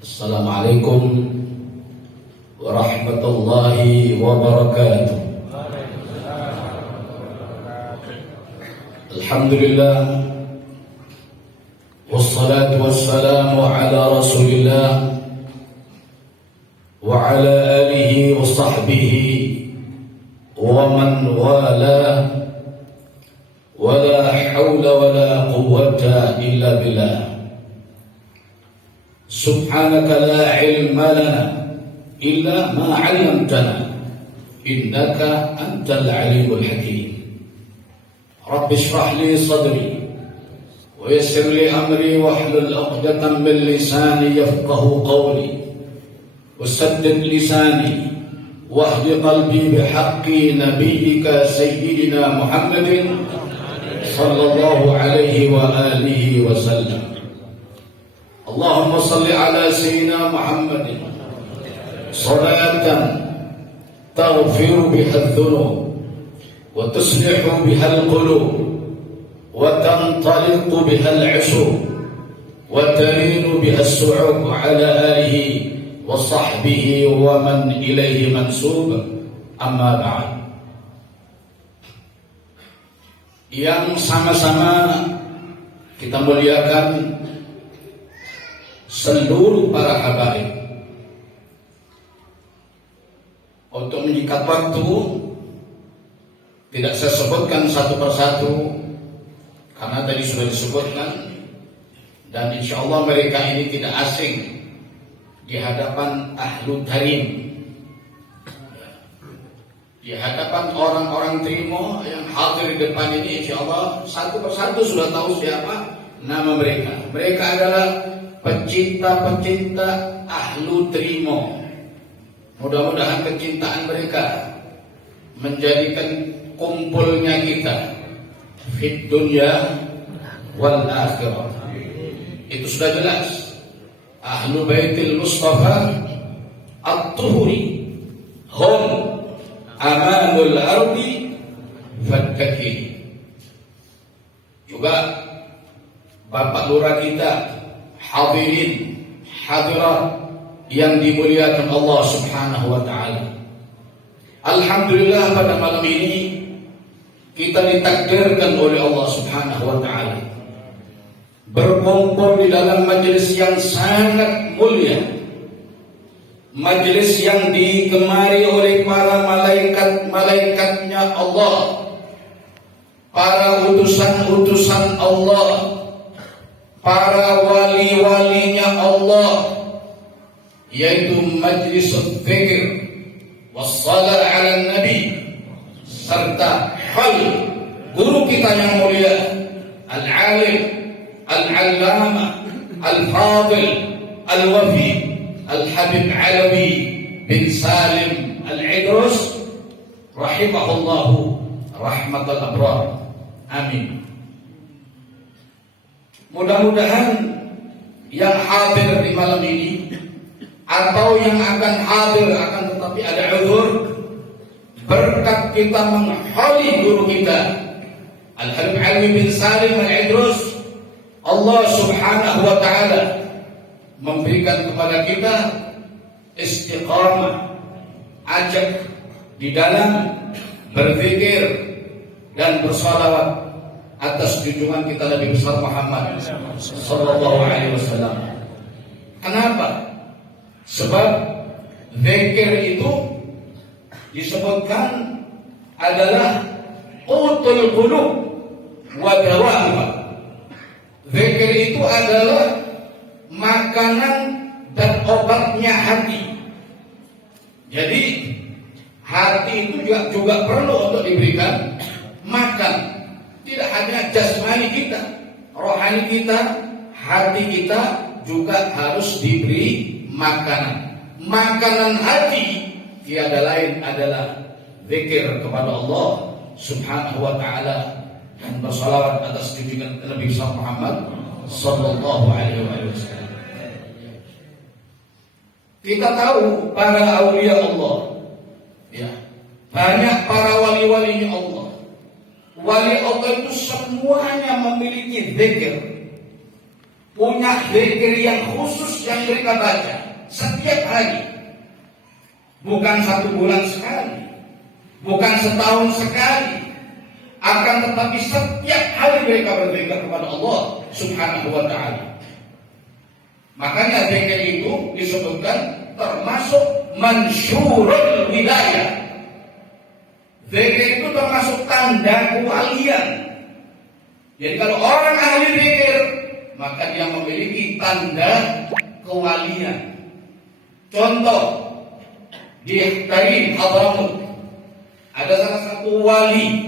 Assalamualaikum warahmatullahi wabarakatuh. Alhamdulillah, wassalatu wassalamu ala rasulillah wa ala alihi wa sahbihi wa man wala, wa la hawla wa la quwwata illa billah. Subhanaka la ilma lana illa ma 'allamtana innaka antal alimul hakim. Rabbi shrah li sadri wa yassir li amri wahlul 'uqdatam min lisani yafqahu qawli wasaddid lisani wahdi qalbi bihaqqi nabiyyika sayyidina Muhammadin sallallahu alaihi wa alihi wa sallam. Allahumma salli ala sayyidina Muhammadin salatan taghfiru biha adh-dhunub wa tuslihu biha al-qulub wa tantaliqu biha al-'usub wa tarinu biha as-su'ub ala alihi wa sahbihi wa man ilayhi mansub. Amma ba'd. Yang sama-sama kita muliakan seluruh para habaib. Untuk menyikat waktu, tidak saya sebutkan satu persatu karena tadi sudah disebutkan, dan insya Allah mereka ini tidak asing di hadapan ahlu tarim, di hadapan orang-orang terima yang hadir di depan ini. Insya Allah satu persatu sudah tahu siapa nama mereka. Mereka adalah pecinta-pecinta ahlu terima. Mudah-mudahan kecintaan mereka menjadikan kumpulnya kita fid dunya wal akhirah. Itu sudah jelas. Ahlu baitil Mustafa at-tuhuri hum amanul ardi fattaki. Juga Bapak Lurah kita, hadirin hadirat yang dimuliakan Allah Subhanahu wa taala. Alhamdulillah, pada malam ini kita ditakdirkan oleh Allah Subhanahu wa taala berkumpul di dalam majelis yang sangat mulia, majelis yang digemari oleh para malaikat-malaikatnya Allah, para utusan-utusan Allah, para wali-walinya Allah, yaitu majlis dzikir wassalah ala nabi, serta hal guru kita yang mulia al-alim al-allama al-fadil al-wafi al-habib Alawi bin Salim al-Idrus rahimahullahu rahmatal abrar. Amin. Mudah-mudahan yang hadir di malam ini atau yang akan hadir akan tetapi ada uzur, berkat kita mengholi guru kita Al-Habib Alawi bin Salim Al-Idrus, Allah Subhanahu wa taala memberikan kepada kita istiqamah, ajak di dalam berzikir dan bersalawat atas junjungan kita Nabi besar Muhammad sallallahu alaihi wasallam. Kenapa? Sebab zikir itu disebutkan adalah qutul qulub wa dawaha. Zikir itu adalah makanan dan obatnya hati. Jadi hati itu juga perlu untuk diberikan makan. Tidak hanya jasmani kita, rohani kita, hati kita juga harus diberi makanan. Makanan hati tiada lain adalah zikir kepada Allah Subhanahu wa taala dan bersalawat atas junjungan Nabi Muhammad sallallahu alaihi wasallam. Kita tahu para aulia Allah, ya, banyak para wali-walinya Allah. Wali Allah itu semuanya memiliki zikir. punya zikir yang khusus yang mereka baca setiap hari. Bukan 1 bulan sekali, bukan setahun sekali, akan tetapi setiap hari mereka berzikir kepada Allah Subhanahu wa ta'ala. Makanya zikir itu disebutkan termasuk mansyurul wilayah. Zikir itu termasuk tanda kewalian. Jadi kalau orang ahli zikir, maka dia memiliki tanda kewalian. Contoh, dari Hadramut ada salah satu wali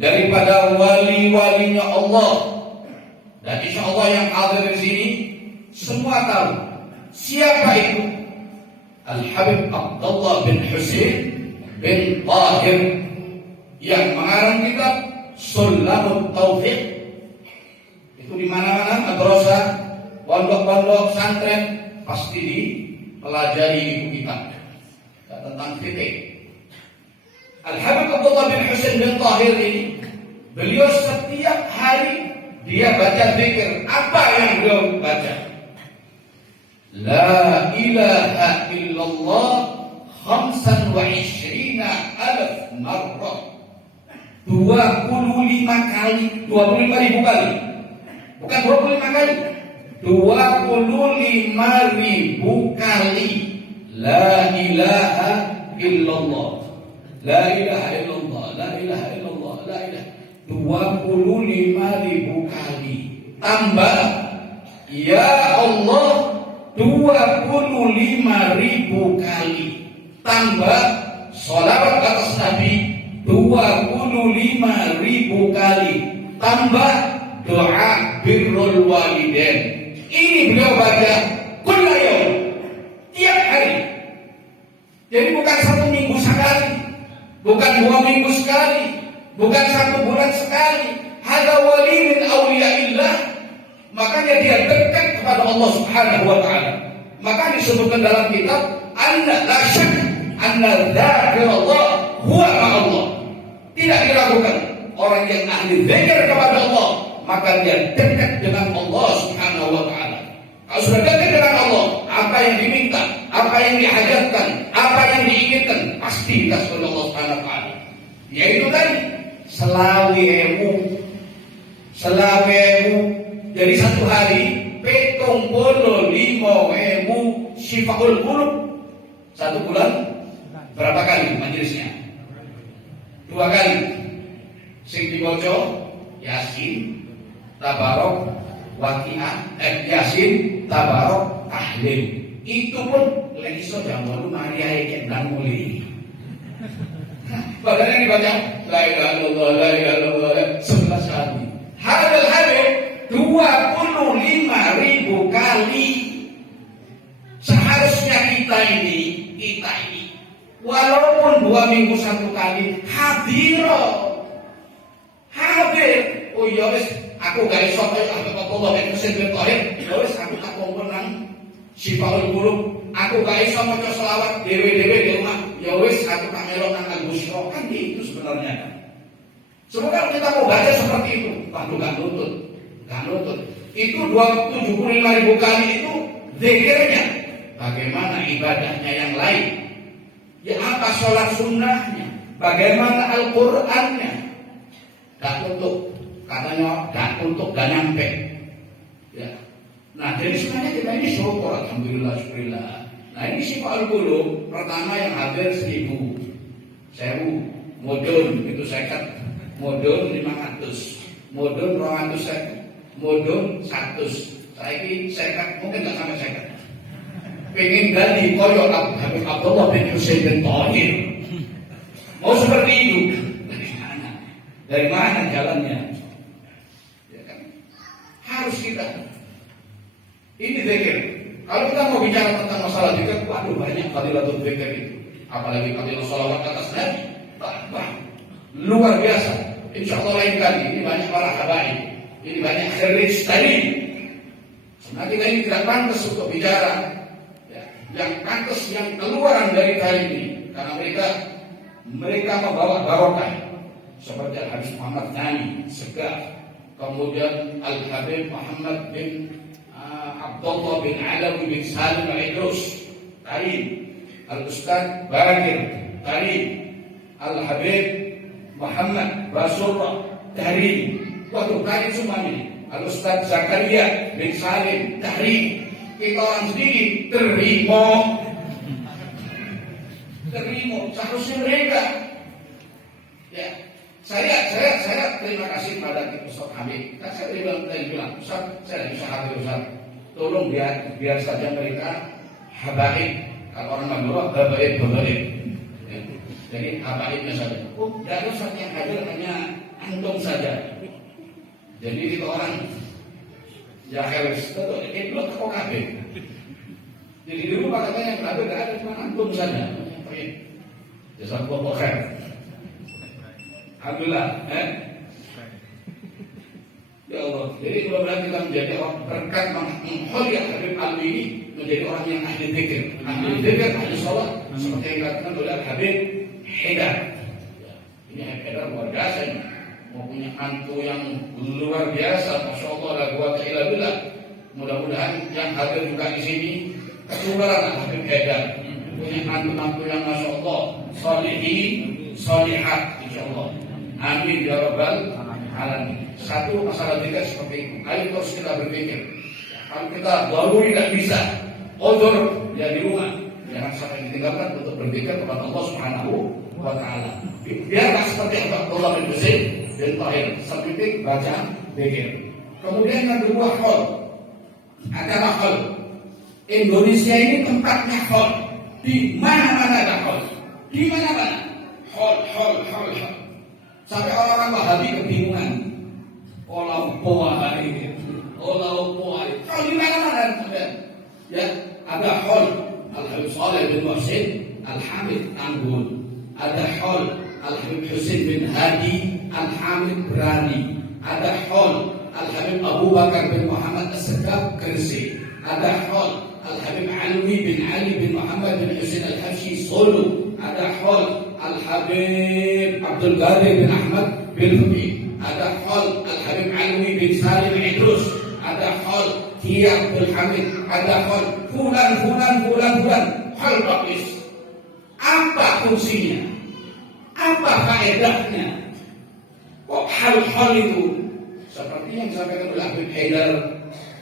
daripada wali-walinya Allah, dan insya Allah yang hadir di sini semua tahu siapa itu. Al-Habib Abdullah bin Husain bin Tahir yang mengarang kitab Sulamut Taufiq. Itu di mana-mana madrasah, pondok-pondok pesantren pasti dipelajari itu kitab tentang fikih. Al-Habib Abdullah bin Husain bin Tahir ini, beliau setiap hari dia baca zikir. Apa yang beliau baca? La ilaha illallah 25,000 marrah. 25 kali, 25.000 kali. Bukan 25 kali. 25.000 kali. La ilaha illallah. La ilaha illallah. La ilaha illallah. La ilaha. 25.000 kali. Tambah ya Allah 25.000 kali. Tambah sholawat atas Nabi 25.000 kali. Tambah doa birrul walidain. Ini beliau baca kulla yaum, tiap hari. Jadi bukan 1 minggu sekali, bukan 2 minggu sekali, bukan 1 bulan sekali. Hada wali min awliyaillah. Makanya dia dekat kepada Allah Subhanahu wa ta'ala. Maka disebutkan dalam kitab anna la syak anna dzakirallah huwa ma'allah. Tidak diragukan orang yang ahli zikir kepada Allah, maka dia dekat dengan Allah Subhanahu wa ta'ala. Kalau sudah dekat dengan Allah, apa yang diminta, apa yang dihajatkan, apa yang diinginkan, pasti dikasih oleh Allah Subhanahu wa ta'ala. Yaitu tadi selawewu. Jadi 1 hari 75.000 syifaul qulub. 1 bulan berapa kali majelisnya? 2 kali. Sing diwaca Yasin, Tabarok, Waqiah, Yasin, Tabarok, Tahlil. Itu pun lagi iso jamu mari ae kendang muli. Padahal yang dibaca la ilaha illallah, la ilaha illallah 11 kali. Hadal hadis 25.000 kali. Seharusnya kita ini walaupun 2 minggu 1 kali hadir. Oh ya wis, aku gak iso kaya Allah ben Husain bin Tahir. Ya wis aku tak kongkon nang Syifaul Qulub. Aku gak iso maca selawat dhewe-dhewe di rumah. Ya wis aku tak melok nang Al-Busyra. Kan itu sebenarnya. Semoga kita mau baca seperti itu. Waduh gak nutut. Itu 75.000 kali itu zikirnya. Bagaimana ibadahnya yang lain? Ya apa sholat sunnahnya? Bagaimana Al-Qur'annya? Gak tutup. Katanya gak tutup, gak nyampe. Ya. Nah jadi sebenarnya kita ini syukur. Alhamdulillah, syukurillah. Nah ini Syifaul Qulub pertama yang hadir 1.000. Mudun itu 50. Mudun 500. Mudun 200. Mudun 100. Saya ini 50, mungkin gak sampai 50. Pengen ganti koyok Habib Abdullah bin Husain bin Tahir. Mau seperti itu. Dari mana jalannya? Ya kan? Harus kita. Ini zikir. Kalau kita mau bicara tentang masalah zikir, waduh banyak fadilatul zikir itu. Apalagi fadilah sholawat atas Nabi. Luar biasa. Insya Allah lain kali. Ini banyak para habaib. Ini banyak khairij tadi. Nah kita ini tidak pantas untuk bicara. Ya, yang pantas yang keluaran dari kali ini. Karena mereka membawa barokah. Seperti Al-Habib Muhammad Nani Segaf, kemudian Al-Habib Muhammad bin Abdullah bin Alawi bin Salim Al-Idrus Tarim, Al-Ustaz Bagir Tarim, Al-Habib Muhammad Basurah Tarim. Waduh, Tarim semua ini. Al-Ustaz Zakaria bin Salim Tarim. Kita orang sendiri terima, seharusnya mereka. Ya, saya terima kasih pada Ustaz Hamid. Saya bilang, Ustaz, saya bisa hadir Ustaz. Tolong biar saja mereka habaib. Kalau orang Madura habaib. Ya. Jadi habaibnya saja. Dan Ustaz yang hadir hanya antum saja. Jadi itu orang ya harus betul. Itu kok kabeh. Jadi di rumah katanya yang berada tidak ada, cuma antum saja. Jazakallahu khair. Alhamdulillah. Ya Allah. Jadi mudah-mudahan kita menjadi orang berkat mengholi Habib Alwi ini menjadi orang yang ahli zikir, ahli sholat, seperti yang dikatakan oleh Habib Haidar. Ini Habib Haidar luar biasa ini. Mau punya mantu yang luar biasa, masya Allah, la quwwata illa billah. Mudah-mudahan yang hadir juga di sini ketularan Habib Haidar, punya mantu-mantu yang masya Allah, solihin, solihat, insya Allah. Amin ya rabbal alamin. Satu masalah kita seperti itu. Ayo terus kita berpikir. Kalau kita baru tidak bisa, odor ya di rumah, jangan sampai ditinggalkan untuk berpikir kepada Allah Subhanahu wa Ta'ala. Biarlah seperti Abdullah bin Husain bin Tahir, sampai baca pikir. Kemudian yang kedua khol, adalah khol. Indonesia ini tempatnya khol. Di mana-mana ada khol. Di mana-mana khol. Sampai orang-orang Wahabi kebingungan. Kalau hari. Kalau di mana-mana ya ada khol. Al-Habib Saleh bin Muhsin Al-Hamid Tanggul. Ada khol Al-Habib Husain bin Hadi Al-Hamid Berani. Ada khol Al-Habib Abu Bakar bin Muhammad As-Segaf Gresik. Ada khol Al-Habib Alwi bin Ali bin Muhammad bin Husain Al-Habsyi Solo. Ada khol Al-Habib Abdul Qadir bin Ahmad bin Fuqi. Ada khol Al-Habib Alwi bin Salim Idrus. Ada khol Kiai Abdul Hamid. Ada khol fulan. Khol bakis. Apa fungsinya? Apa faedahnya? Kok hal-hal itu seperti yang disampaikan oleh Habib Haidar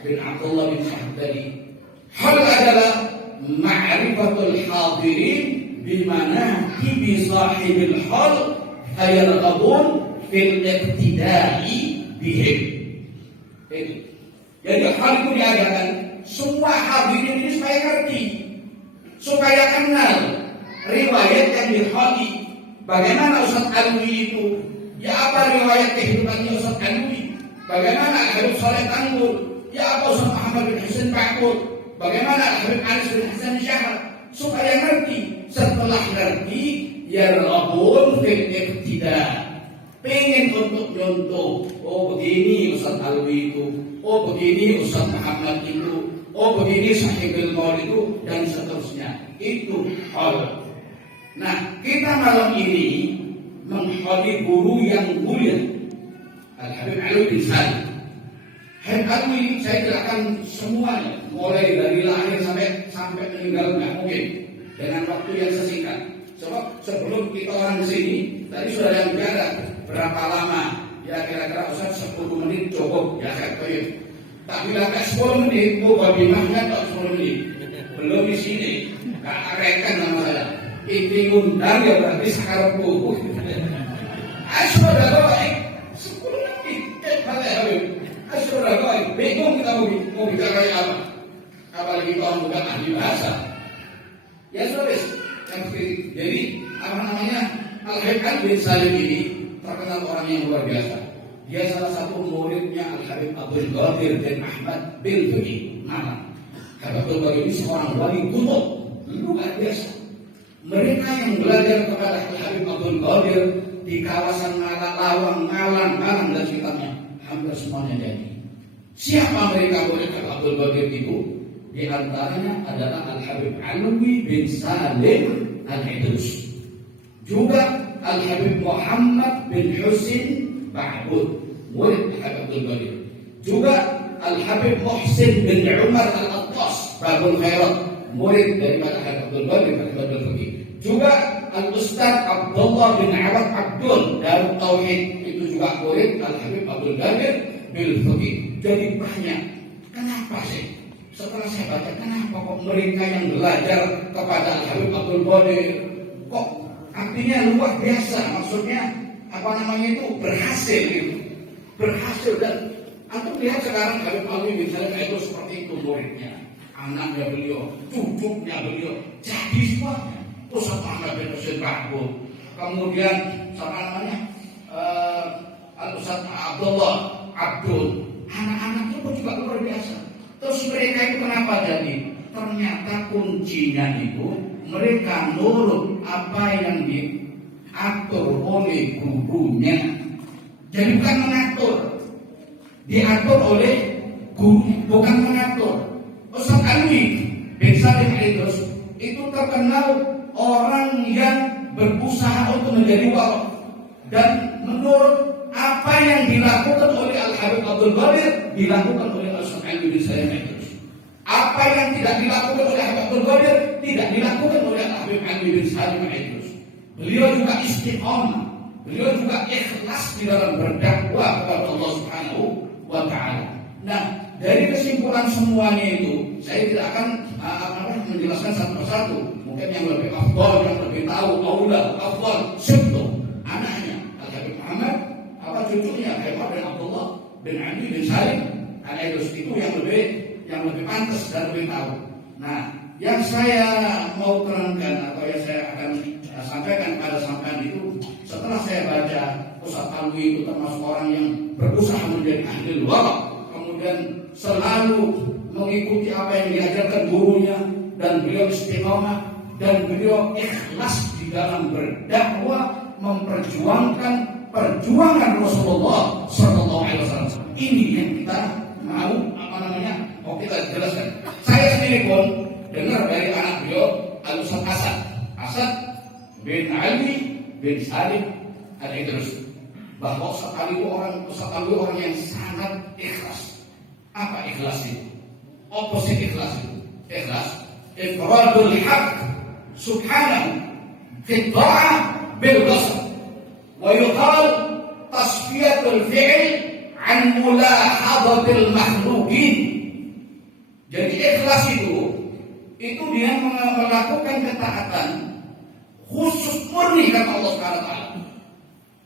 bin Abdullah bin Syahid tadi. Hal adalah ma'rifatul hadirin bimana kibi sahibil hal ayarqabun fil iqtidai bihim. Jadi hal itu diadakan semua hadirin ini supaya ngerti, supaya kenal riwayat yang diholi. Bagaimana Ustaz Alwi itu? Ya apa riwayat kehidupannya Ustaz Alwi? Bagaimana Habib Saleh Tanggul? Ya apa Ustaz Muhammad bin Husain Bakul? Bagaimana Habib Anis bin Hasan Syahad? Supaya ngerti. Setelah ngerti, ya rabun fil iqtida. Pengen untuk nyontoh. Oh begini Ustaz Alwi itu. Oh begini Ustaz Muhammad itu. Oh begini Sahibul Maul itu. Dan seterusnya. Itu hal. Nah, kita malam ini mengholi guru yang mulia, Al-Habib Alwi bin Salim. Habib Alwi saya jelaskan semuanya, mulai dari lahir sampai meninggal nggak mungkin dengan waktu yang sesingkat. Sebab sebelum kita orang kesini, tadi sudah yang bicara berapa lama? Ya kira-kira Ustaz 10 menit cukup ya saya. Tak bilang 10 menit, mau babimahnya tak 10 menit. Belum di sini, nggak rekan nama saya. Ini ngundang ya berarti sekarang buku. Sudah baik 10 menit Habib. Sudah baik. Bingung kita mau bicara apa? Apalagi kalau bukan ahli bahasa. Ya sudah. Jadi apa namanya Al-Habib bin Salim ini terkenal orang yang luar biasa. Dia salah satu muridnya Al-Habib Abdul Qadir bin Ahmad bin Fuqi. Habib Abdul Qadir ini seorang wali kutub luar biasa. Mereka yang belajar kepada Habib Abdul Qadir di kawasan Lawang, Malang dan sekitarnya hampir semuanya jadi. Siapa mereka murid Habib Abdul Qadir itu? Di antaranya adalah Al-Habib Alwi bin Salim Al-Idrus. Juga Al-Habib Muhammad bin Husain Ba'bud, murid Habib Abdul Qadir. Juga Al-Habib Muhsin bin Umar Al-Attas Babul Khairat, murid daripada Habib Abdul Qadir bin Abdul Fakih. Juga Al-Ustaz Abdullah bin Awad Abdul Darut Tauhid, itu juga murid Al-Habib Abdul Qadir bin Fakih. Jadi banyak. Kenapa sih? Setelah saya baca, kenapa kok mereka yang belajar kepada Al-Habib Abdul Qadir kok artinya luar biasa, maksudnya apa namanya itu berhasil gitu. Berhasil, dan antum lihat sekarang Habib Alwi misalnya itu seperti itu muridnya, anaknya beliau, cucunya beliau, jadi semuanya. Ustaz Muhammad bin Husain Ba'bud, kemudian siapa namanya Ustaz Abdullah Abdul, anak-anak itu juga luar biasa. Terus mereka itu kenapa jadi? Ternyata kuncinya itu mereka nurut apa yang diatur oleh gurunya. Jadi bukan mengatur, diatur oleh guru, bukan mengatur. Ustaz Alwi bin Salim Idrus itu terkenal orang yang berusaha untuk menjadi wali, dan menurut apa yang dilakukan oleh Al-Habib Abdul Qadir dilakukan oleh Ustaz Alwi bin Salim Idrus. Apa yang tidak dilakukan oleh Habib Abdul Qadir tidak dilakukan oleh Habib Alwi bin Salim Idrus. Beliau juga istiqomah, beliau juga ikhlas di dalam berdakwah kepada Allah Subhanahu wa taala. Nah, dari kesimpulan semuanya itu, saya tidak akan menjelaskan satu persatu. Mungkin yang lebih afdal, yang lebih tahu, aula, afdal, sebto, anaknya Al-Habib Muhammad, apa cucunya Habib bin Abdullah bin Ali bin Salim Al-Idrus, itu yang lebih pantas dan lebih tahu. Nah, yang saya mau terangkan atau yang saya akan sampaikan pada sampean itu, setelah saya baca Ustaz Alwi itu termasuk orang yang berusaha menjadi ahli wara, kemudian selalu mengikuti apa yang diajarkan gurunya, dan beliau istiqomah, dan beliau ikhlas di dalam berdakwah, memperjuangkan perjuangan Rasulullah Sallallahu Alaihi Wasallam. Ini yang kita mau kita jelaskan. Saya sendiri pun dengar dari anak beliau Al-Ustaz Asad bin Ali bin Salim Al-Idrus, bahwa Ustaz Ali orang yang sangat ikhlas. Apa ikhlas itu? Opposite ikhlas itu. Ikhlas ifradul haq subhanahu fi ta'ah bil qasd, wa yuqal tasfiyatul fi'l an mulahadatil makhluqin. Jadi ikhlas itu dia melakukan ketaatan khusus murni karena Allah Subhanahu wa taala.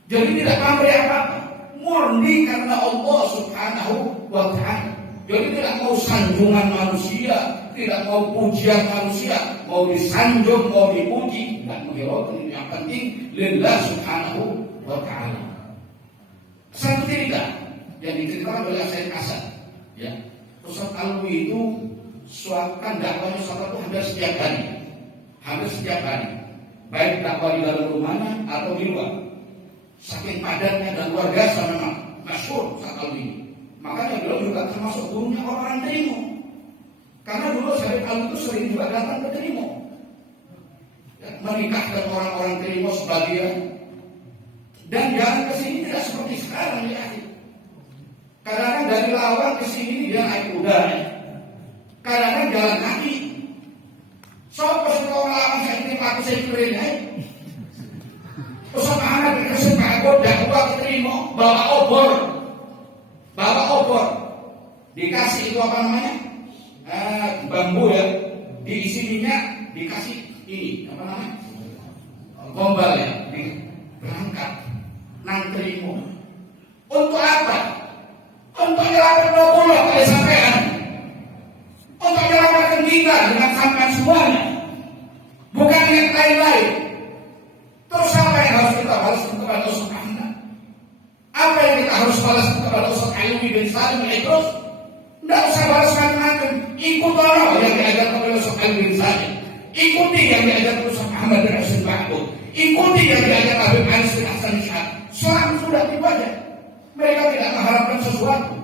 Jadi tidak pamrih apa-apa, murni karena Allah Subhanahu wa taala. Jadi tidak mau sanjungan manusia, tidak mau pujian manusia, mau disanjung, mau dipuji, tidak menghiraukan. Yang penting lillah Subhanahu wa taala. Satu cerita yang diceritakan oleh Sayyid Hasan, ya. Ustaz Alwi itu suakan dakwahnya Ustaz itu hampir setiap hari, baik dakwah di dalam rumahnya atau di luar. Saking padatnya dan luar biasa memang masyhur Ustaz Alwi. Makanya beliau juga termasuk gurunya orang Trimo. Karena dulu Sayyid Alwi itu sering juga datang ke Trimo, ya, menikahkan orang-orang Trimo sebagian. Dan jalan ke sini tidak seperti sekarang, ya. Kadang-kadang dari Lawang ke sini dia naik kuda, ya. Kadang-kadang jalan kaki. Sopo sing orang Lawang saya terima aku saya keren, ya. Ustaz Muhammad dikasih Ba'bud dakwah keterima, bawa obor, dikasih itu apa namanya, bambu, ya, diisi minyak, dikasih ini apa namanya, gombal, ya, berangkat nang terima. Untuk apa? Untuk nyelamatkan Allah oleh sampean, untuk menyelamatkan kita dengan sampean semuanya, bukan yang lain-lain. Terus apa yang harus kita balas kepada Ustaz Muhammad? Apa yang kita harus balas kepada Ustaz Alwi bin Salim Idrus? Tidak usah balas macam-macam. Ikutilah yang diajarkan oleh Ustaz Alwi bin Salim, ikuti yang diajarkan Ustaz Muhammad bin Husain Ba'bud, ikuti yang diajarkan Habib Ali bin Hasan Syah. Selama sudah dibaca, mereka tidak mengharapkan sesuatu,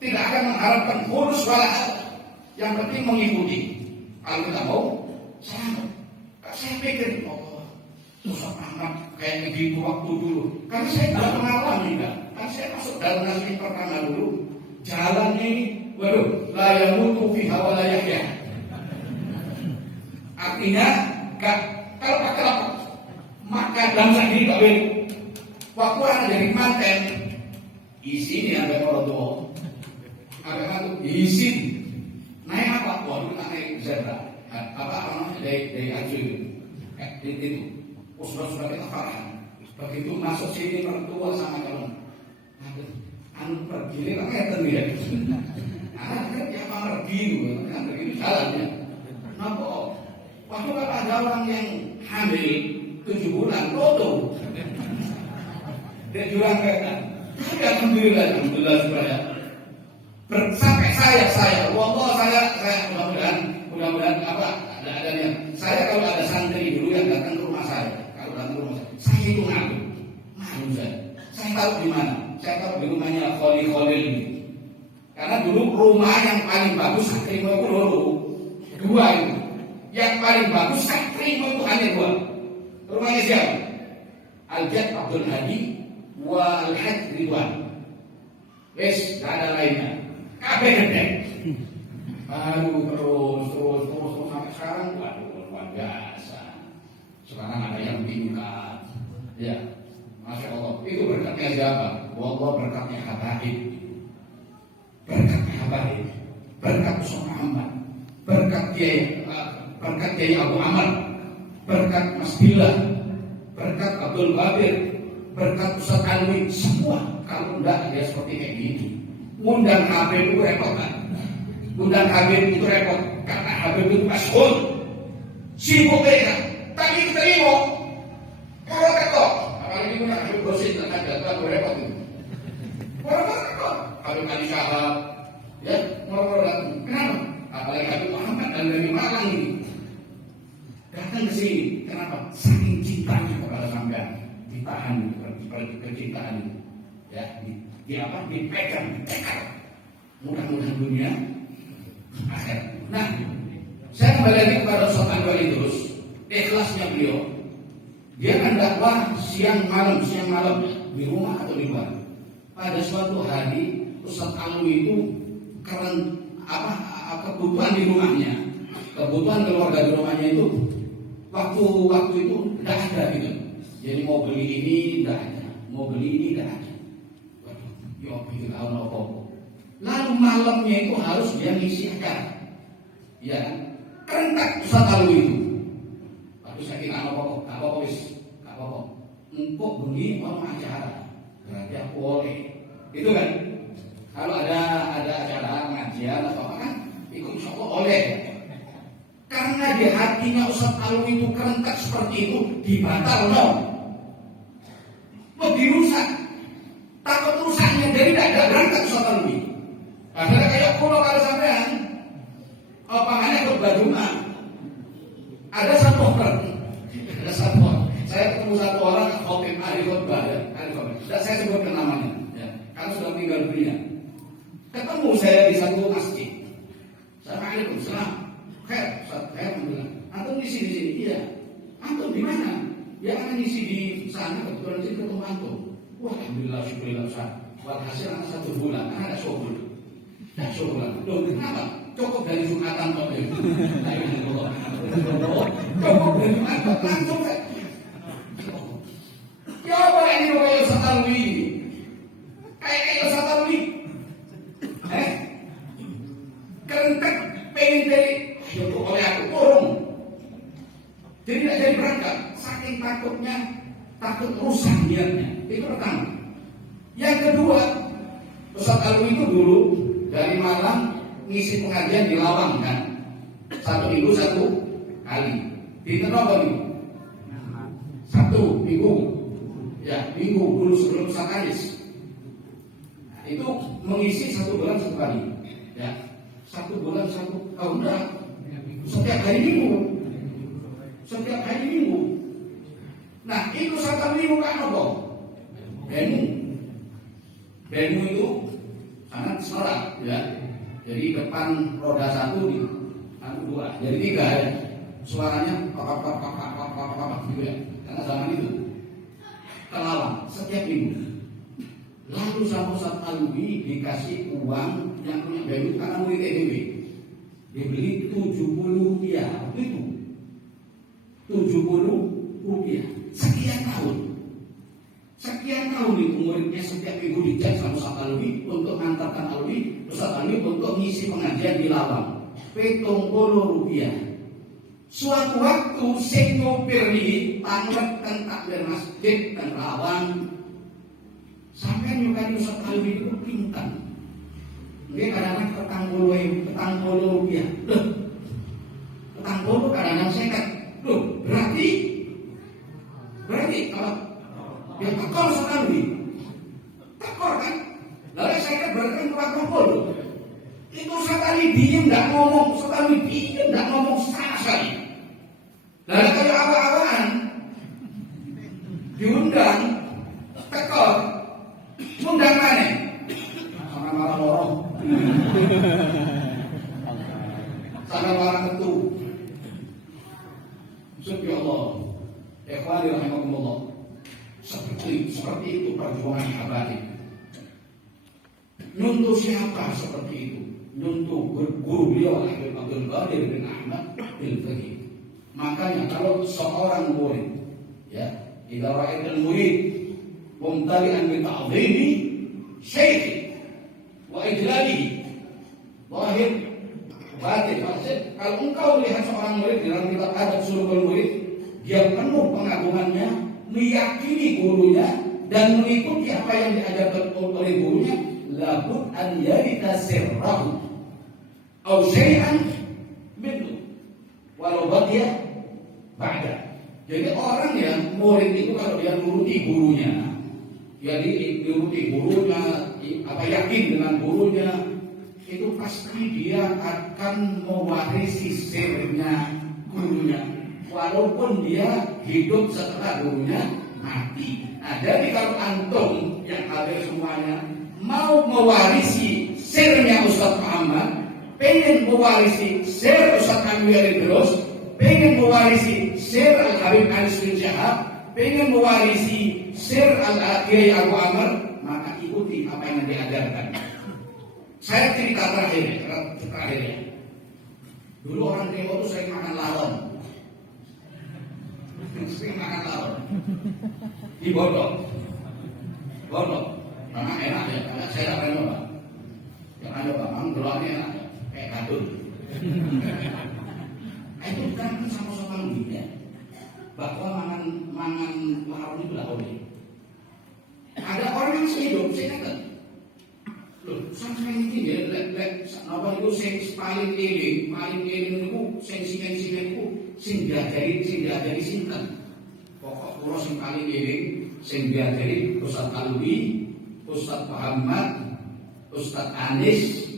tidak akan mengharapkan bonus wala. Yang penting mengikuti. Kalau kita mau selamat. Saya pikir, Ustaz Muhammad kayak begitu waktu dulu. Karena saya tidak mengalami, kan saya masuk dalam nasib pertama dulu. jalan ini, waduh, la yamutu fiha wa la yahya. Artinya, kalau maka dalam sendiri tak boleh. Waktu anak dari manten, isi ini ada orang tua, ada tu isi. Naik apa? Waduh, naik zebra. Apa namanya dari Aceh itu. Sudah kita farhan. Begitu masuk sini mertua sama calon. Anu pergi ini kan kayak tadi ya. Kan ya pergi gitu, kan pergi jalannya. Nampak. Waktu ada orang yang hamil 7 bulan, foto. Dia jualan kereta. Tapi alhamdulillah supaya sampai saya, wallah saya mudah-mudahan apa ada yang saya kalau ada santri dulu yang datang ke rumah saya, saya itu malu saya tahu di mana, saya tahu di rumahnya Khalil ini. Karena dulu rumah yang paling bagus santri itu dulu 2 itu. Yang paling bagus santri itu hanya 2. Rumahnya siapa? Al-Jad Abdul Hadi wa Al-Haj Ridwan. Wes, gak ada lainnya. Kabeh gede. Baru terus sampai sekarang, waduh luar biasa. Sekarang ada yang tingkat. Ya, Masya Allah. Itu berkatnya siapa? Wallah berkatnya Habaib. Berkatnya Habaib. Berkat Ustaz Muhammad. Berkat Kiai Abu Amar. Berkat Mas Billah. Berkat Abdul Babir. Berkat Ustaz Alwi. Semua. Kalau enggak dia seperti kayak gini. Undang Habib itu repot kan? Undang Habib itu repot karena Habib itu masyhur. Sibuk mereka. Tapi terima. Kalau tekok, apalagi punya Habib Gosin dan ada repot itu. Kalau tekok, Habib Ali Syahab, ya, orang-orang kenapa? Apalagi Habib Muhammad dan dari Malang ini datang ke sini. Kenapa? Saking cintanya kepada sampean, ditahan kecintaan itu. Ya, dipegang. Mudah-mudahan dunia akhir. Nah, saya kembali lagi kepada Ustaz Anwari terus. Ikhlasnya beliau, dia kan dakwah siang malam di rumah atau di luar. Pada suatu hari Ustaz Alwi itu kebutuhan di rumahnya, kebutuhan keluarga di rumahnya itu waktu itu tidak ada gitu. Jadi mau beli ini tidak ada, mau beli ini tidak ada. Ya pikir apa. Lalu malamnya itu harus dia ngisikan. Ya, kerentak Ustaz Alwi itu. Tapi saya kira apa-apa. Engkau bunyi mau acara. Berarti aku boleh. Itu kan. Kalau ada acara pengajian atau apa kan, ikut insyaallah oleh. Karena di hatinya Ustaz Alwi itu kerentak seperti itu, dibatal no. Mau dirusak. Takut rusaknya jadi tidak berangkat Ustaz Alwi. Akhirnya kayak pulau kalau sampean hanya berbadungan. Ada satu orang. Saya ketemu satu orang khotib ahli khotbah ya. Dan saya sebutkan namanya. Ya. Karena sudah meninggal dunia. Ketemu saya di satu masjid. Assalamualaikum, salam. Saya bilang, antum ngisi di sini. Iya. Antum di mana? Ya kan ngisi di sana. Kebetulan sini ketemu antum. Wah, alhamdulillah, syukurillah Ustaz. Walhasil anak 1 bulan, anak syukur. Nah, syukur. Loh, kenapa? Cukup dari Jumatan kok. Cukup dari Jumatan langsung saya. Ya apa ini kayak Ustaz Alwi? Kayak Ustaz Alwi. Kerentak pengen dari oleh aku turun. Jadi tidak jadi berangkat. Saking takut rusak niatnya. Itu pertama. Yang kedua, Ustaz Alwi itu dulu dari Malang ngisi pengajian di Lawang kan. 1 minggu 1 kali. Di kenapa nih? 1 minggu. Ya, minggu dulu sebelum Sakaris. Nah, itu mengisi 1 bulan 1 kali. Ya, 1 bulan 1 tahun enggak. Setiap hari minggu. Nah, itu 1 minggu kan apa? Benu itu sangat senorak ya. Jadi depan roda 1 di 2, jadi 3 ya. Suaranya pak gitu ya. Karena zaman itu kelawang setiap minggu. Lalu sama Ustaz Alwi dikasih uang yang punya value karena murid EDW. Dibeli 70 rupiah. Begitu. 70 rupiah. Sekian tahun. Sekian tahun itu muridnya setiap minggu dicek sama Ustaz Alwi untuk mengantarkan Ustaz Alwi untuk ngisi pengajian di Lawang. 70 rupiah. Suatu waktu sing ngopir ini tanggap dan takbir masjid dan Lawang. Sampai nyukai Ustaz Alwi itu pingkan. Dia kadang-kadang petang puluh rupiah. Petang puluh kadang-kadang sekat. Berarti kalau dia tekor Ustaz Alwi. Tekor kan? Lalu sekat berarti kan 40. Itu Ustaz Alwi diem gak ngomong. Ustaz Alwi diem gak ngomong sama sekali. Lalu kayak awal-awalan diundang tekor. Undang mana? Sama marah lorong. Sama marah ketu. Subhanallah. Ikhwani rahimakumullah. Seperti itu perjuangan abadi. Nyuntuh siapa seperti itu? Nyuntuh guru beliau Abdul Qadir bin Ahmad al-Faqih. Makanya kalau seorang murid, ya, idza ra'aital murid mumtali'an bi ta'dhimi syekh wa ijlalihi zahir batin maksud kalau engkau melihat seorang murid dalam kitab adab sulukul murid dia penuh pengagungannya meyakini gurunya dan mengikuti apa yang diajarkan oleh gurunya labud an yarita sirrahu aw syai'an minhu walau baqiya ba'da. Jadi orang yang murid itu kalau dia nuruti gurunya, jadi diuruti gurunya, yakin dengan gurunya, itu pasti dia akan mewarisi sirnya gurunya, walaupun dia hidup setelah gurunya mati. Nah, jadi kalau antum yang hadir semuanya mau mewarisi sirnya Ustaz Muhammad, pengen mewarisi sir Ustaz Alwi terus, pengen mewarisi sir Al-Habib Anis bin Syahab, pengen mewarisi sir Al-Kiai Abu Amr, maka ikuti apa yang diajarkan. Saya cerita terakhir ya. Dulu orang Jawa itu sering makan laron. Di Bodok. Karena enak ya, karena saya tak pernah nyoba. Jangan nyoba, memang gelarnya enak ya, kayak kadun. Itu kan sama-sama ya. Bahwa mangan laron itu lah boleh. Ada orang yang sehidup, saya kata, loh, sampai ini ya, apa itu paling eling itu, sing diajari sinten. Pokok kula sing paling eling, sing diajari Ustaz Alwi, Ustaz Muhammad, Ustaz Anis,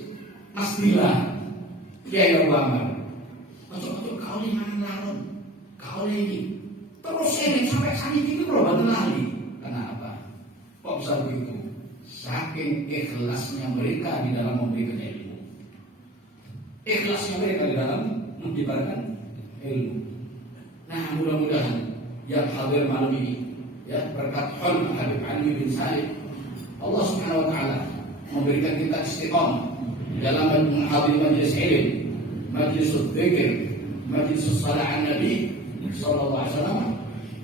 Mas Bila, Kiai Abu Amr. Betul-betul kau ini mangan laron, kau ini. Terus ini sampai saat ini kalau bantu lagi. Kenapa? Kok bisa begitu? Saking ikhlasnya mereka di dalam memberikan ilmu. Ikhlasnya mereka di dalam menyebarkan ilmu. Nah, mudah-mudahan yang hadir malam ini, ya, berkat Habib Ali bin Salih, Allah Subhanahu wa taala memberikan kita istiqamah dalam menghadiri majelis ilmu, majelis dzikir, majelis salat Nabi sallallahu alaihi wasallam.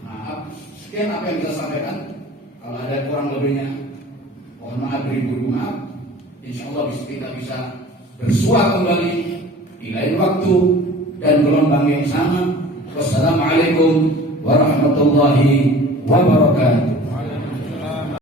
Maaf, sekian apa yang kita sampaikan. Kalau ada kurang lebihnya, mohon maaf, beribu maaf. Insyaallah kita bisa bersua kembali di lain waktu dan gelombang yang sama. Wassalamualaikum warahmatullahi wabarakatuh.